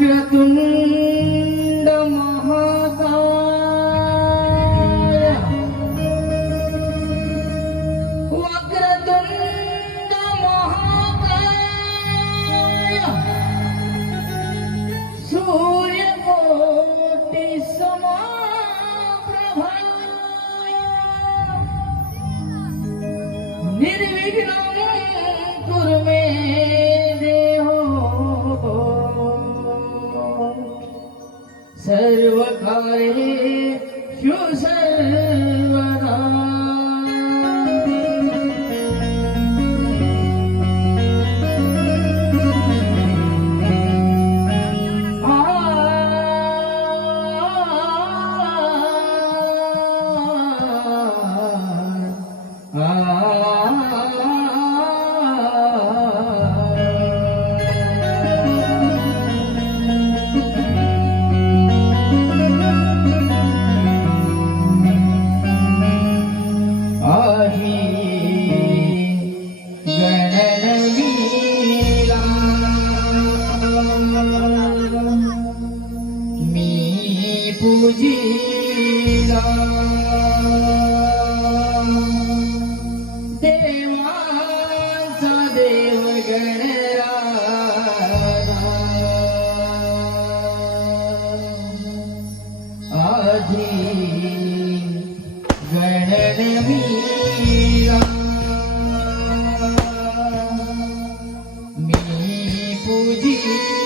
वक्रतुण्ड महाकाय वक्रतुण्ड महाकाय सूर्यकोटि समाप्रभा निर्विघ्न Use गणदवी पूजी ते सदेव गणरा आजी गणदेवी Буди